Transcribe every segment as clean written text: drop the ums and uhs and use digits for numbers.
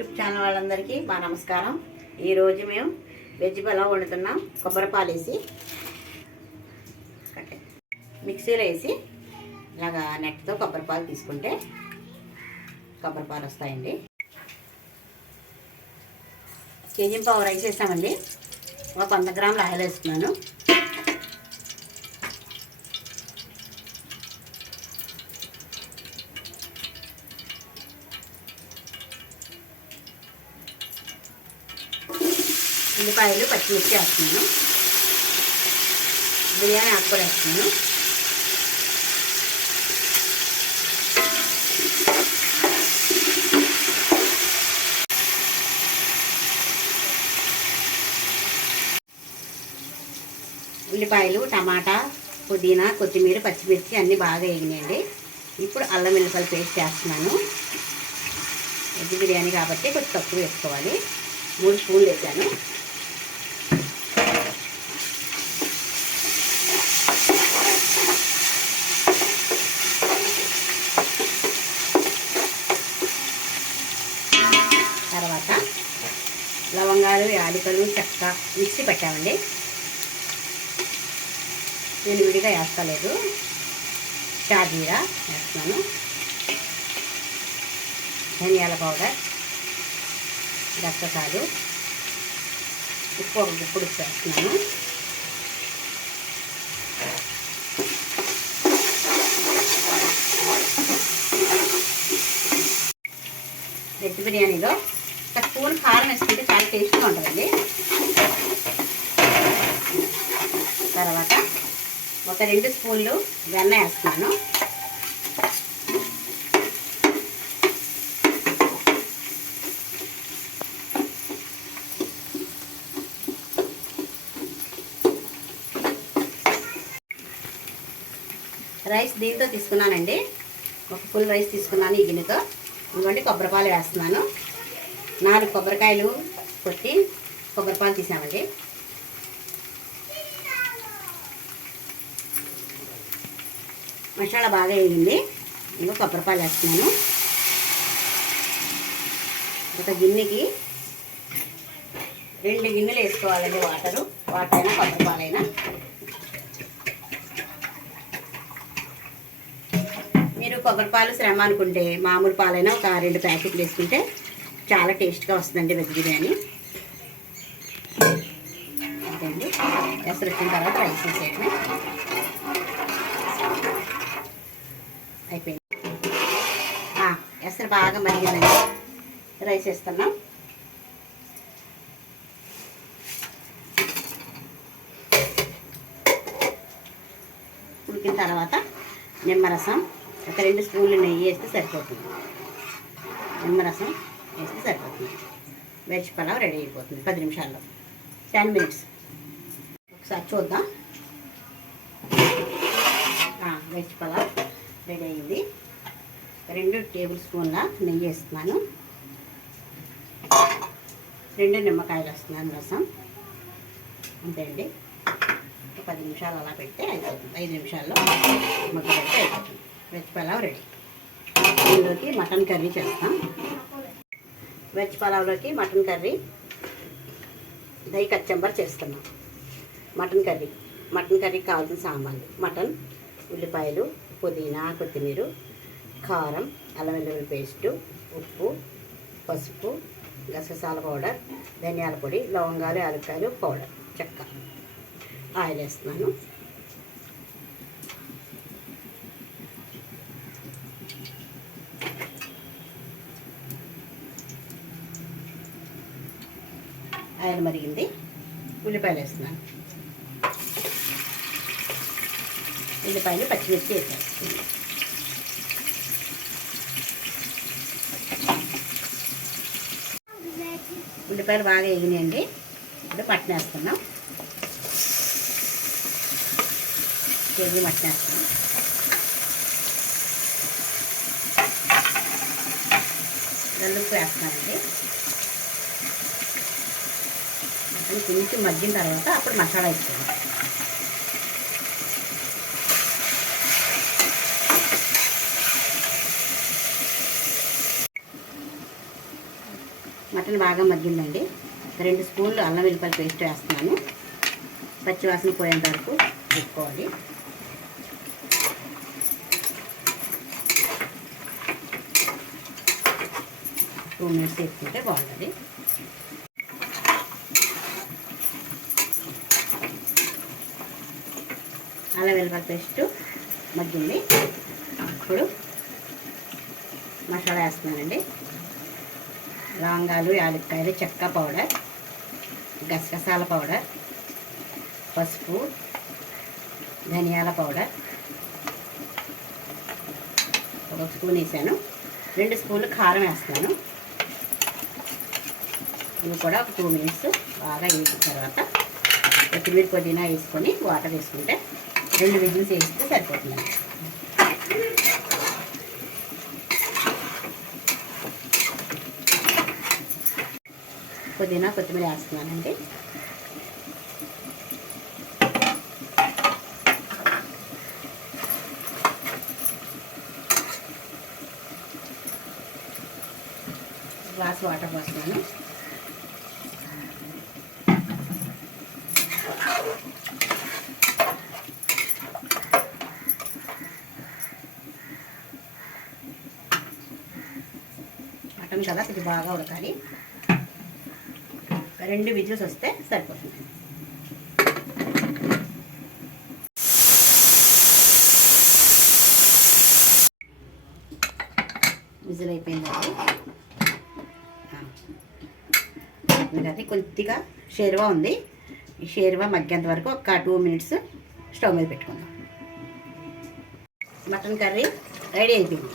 YouTube channel వాళ్ళందరికీ మా నమస్కారం. ఈరోజు మేము వెజ్ పలావ్ వండుతున్నాం. కొబ్బరిపాలు వేసి మిక్సీలో వేసి ఇలాగా నెట్తో కొబ్బరిపాలు తీసుకుంటే కొబ్బరిపాలు వస్తాయండి. కేజీ పావు రైస్ వేసామండి. ఒక 100 గ్రాముల ఆయిల్ వేస్తున్నాను. ఉల్లిపాయలు పచ్చిమిర్చి వేస్తున్నాను. బిర్యానీ ఆకు కూడా వేస్తున్నాను. ఉల్లిపాయలు, టమాటా, పుదీనా, కొత్తిమీర, పచ్చిమిర్చి అన్నీ బాగా వేగినాయండి. ఇప్పుడు అల్లం వెల్లుల్లి పేస్ట్ వేస్తున్నాను. వెజ్ బిర్యానీ కాబట్టి కొంచెం తక్కువ వేసుకోవాలి. 3 స్పూన్లు వేసాను. తర్వాత లవంగాలు, యాలకులు, చెక్క మిక్సీ పెట్టామండి. నేను విడిగా వేస్తలేదు. షాజీరా వేస్తున్నాను. ధనియాల పౌడర్, గసగసాలు, ఉప్పు ఒక గుప్పుడు వేస్తున్నాను. వెజ్ బిర్యానీలో ఒక స్పూన్ కారం వేసుకుంటే చాలా టేస్ట్గా ఉంటుందండి. తర్వాత ఒక 2 స్పూన్లు వెన్న వేస్తున్నాను. రైస్ దీంతో తీసుకున్నానండి. ఒక ఫుల్ రైస్ తీసుకున్నాను ఈ గిన్నెతో. ఇదిగోండి కొబ్బరిపాలు వేస్తున్నాను. 4 కొబ్బరికాయలు కొట్టి కొబ్బరిపాలు తీసామండి. మసాలా బాగా వేగింది. ఇంకో కొబ్బరిపాలు వేస్తున్నాను. ఒక గిన్నెకి 2 గిన్నెలు వేసుకోవాలండి. వాటర్ అయినా కొబ్బరిపాలైనా. మీరు కొబ్బరిపాలు శ్రమ అనుకుంటే మామూలు పాలైనా ఒక 2 ప్యాకెట్లు వేసుకుంటే చాలా టేస్ట్గా వస్తుందండి వెజ్ బిర్యానీ. అండి ఎసరు వచ్చిన తర్వాత రైస్ వేసేయటమే అయిపోయింది. ఎసరు బాగా మరిగిందండి. రైస్ వేస్తున్నాం. ఉడికిన తర్వాత నిమ్మరసం ఒక 2 స్పూన్లు నెయ్యి వేస్తే సరిపోతుంది. నిమ్మరసం వేస్తే సరిపోతుంది. వెజ్ పలావ్ రెడీ అయిపోతుంది 10 నిమిషాల్లో. 10 మినిట్స్. ఒకసారి చూద్దాం. వెజ్ పలావ్ రెడీ అయింది. 2 టేబుల్ స్పూన్ల నెయ్యి వేస్తున్నాను. 2 నిమ్మకాయలు వేస్తున్నాను రసం. అంతే అండి. 10 నిమిషాలు అలా పెడితే అయిపోతుంది. 5 నిమిషాల్లో ముద్ద పెడితే అయిపోతుంది. Veg pulao ready. దీనిలోకి మటన్ కర్రీ చేస్తాం. వెజ్ పలావ్లోకి మటన్ కర్రీ దహి కచ్చంబర్ చేస్తున్నాం. మటన్ కర్రీకి కావాల్సిన సామాన్లు: మటన్, ఉల్లిపాయలు, పుదీనా, కొత్తిమీర, కారం, అల్లం వెల్లుల్లి పేస్టు, ఉప్పు, పసుపు, గసగసాల పౌడర్, ధనియాల పొడి, లవంగాలు, యాలక్కాయలు పౌడర్, చెక్క. ఆయిల్ వేస్తున్నాను. ఆయిల్ మరిగింది. ఉల్లిపాయలు వేస్తున్నాను. ఉల్లిపాయలు, పచ్చిమిర్చి వేసేస్తున్నాను. ఉల్లిపాయలు బాగా వేగినాయండి. ఇప్పుడు మటన్ వేస్తున్నాం. కేజీ మటన్ వేస్తున్నాం. ఉప్పు వేస్తున్నానండి. మటన్ కొంచెం మగ్గిన తర్వాత అప్పుడు మసాలా వేసుకోండి. మటన్ బాగా మగ్గిందండి. 2 స్పూన్లు అల్లం వెల్లిపాయ పేస్ట్ వేస్తున్నాను. పచ్చివాసన పోయేంత వరకు పెట్టుకోవాలి. టూ మినిట్స్ వేసుకుంటే బాగుంటుంది. అల్లం వెల్లిపాయ పేస్ట్ మగ్గింది. ఇప్పుడు మసాలా వేస్తున్నానండి. లవంగాలు, యాలక్కాయలు, చెక్క పౌడర్, గసగసాల పౌడర్, పసుపు, ధనియాల పౌడర్ 1 స్పూన్ వేసాను. 2 స్పూన్లు కారం వేస్తున్నాను. ఇవి కూడా ఒక 2 మినిట్స్ బాగా వేసిన తర్వాత కొత్తిమీర, పుదీనా వేసుకొని వాటర్ వేసుకుంటే 2 విజిల్స్ వేస్తే సరిపోతుంది. పుదీనా, కొత్తిమీర వేస్తున్నానండి. గ్లాస్ వాటర్ పోస్తున్నాను. మటన్ కదా ఇది బాగా ఉడకాలి. 2 విజిల్స్ వస్తే సరిపోతుంది. విజిల్ అయిపోయిందండి. అది కొద్దిగా షేర్వా ఉంది. ఈ షేర్వా మగ్గేంత వరకు ఒక 2 మినిట్స్ స్టవ్ మీద పెట్టుకుందాం. మటన్ కర్రీ రెడీ అయిపోయింది.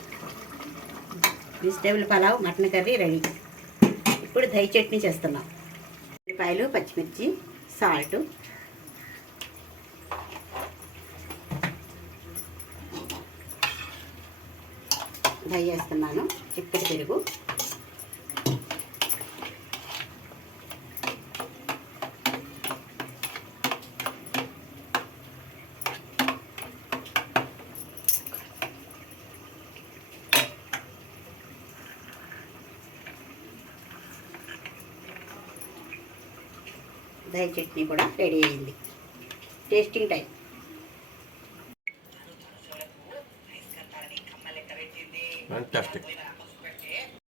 Vegetable pulao mutton curry ready. ఇప్పుడు దహి చట్నీ చేస్తున్నాం. ఉల్లిపాయలు, పచ్చిమిర్చి, సాల్ట్, దహి వేస్తున్నాను. చిక్కటి పెరుగు, దహి చట్నీ కూడా రెడీ అయింది. Tasting time. Fantastic.